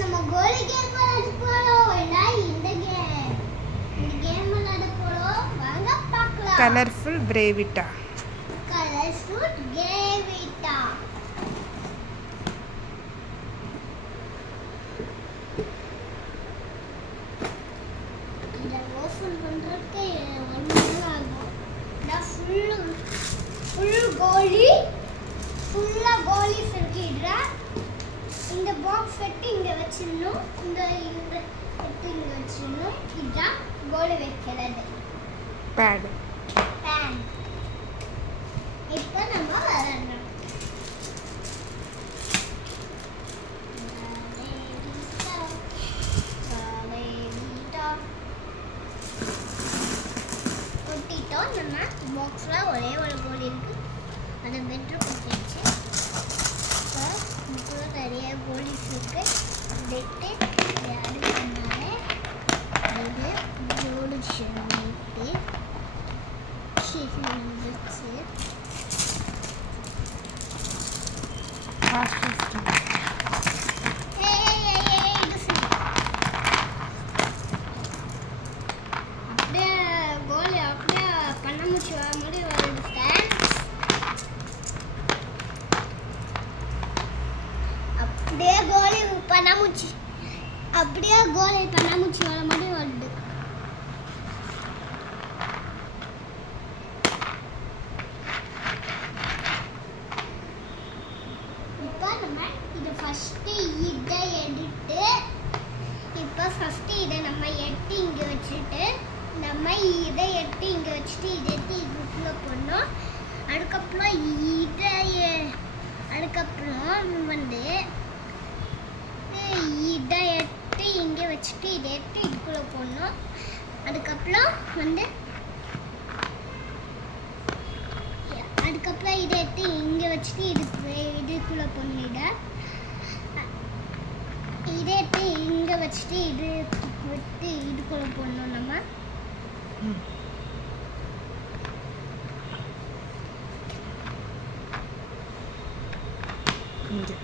நம்ம கோலி கேம் விளையாட போறோம். இந்த கேம் விளையாட போறோம். வாங்க பார்க்கலாம். கலர்ஃபுல் பிரேவிட்டா. கலர்ஃபுல் பிரேவிட்டா. இத ஓபன் பண்றதுக்கு 1 நிமிஷம் ஆகும். நான் ஃபுல் கோலி ஃபுல்லா கோலி செட்டிடுறா. இந்த பாக்ஸ் செட் இங்க வச்சிரணும். இந்த செட் இங்க வச்சிரணும். இதான் கோலி வைக்கிறது. பேட். இப்போ நம்ம விளையாடணும். ஒட்டிட்டோம். நம்ம பாக்ஸ்ல ஒரே ஒரு கோலி இருக்கு. அதை பெட்ரூம் வச்சு இப்போ நிறைய கோலிஸ் இருக்கு. வெட்டு ஆட் பண்ணாலே இது ஜோடி சேர்ந்து வச்சு அப்படியே கோலி அப்படியே பண்ணமுச்சு வர மாதிரி வருது சார். அப்படியே கோலி பண்ணமுச்சு வர மாதிரி வருது. இப்போ நம்ம இதை ஃபர்ஸ்ட் இதை எடுத்து இதை நம்ம எடுத்து இங்கே வச்சுட்டு நம்ம இதை எடுத்து இங்கே வச்சுட்டு இதை எடுத்து இதுக்குள்ளே போடணும். அதுக்கப்புறம் வந்து இதை எடுத்து இங்கே வச்சுட்டு இதை எடுத்து இதுக்குள்ளே போடணும். அதுக்கப்புறம் இதை எடுத்து இங்கே வச்சுட்டு இதுக்குள்ளே போடணும். இதை எடுத்து இங்கே வச்சுட்டு இதுக்குள்ளே போடணும். நம்ம இங்கே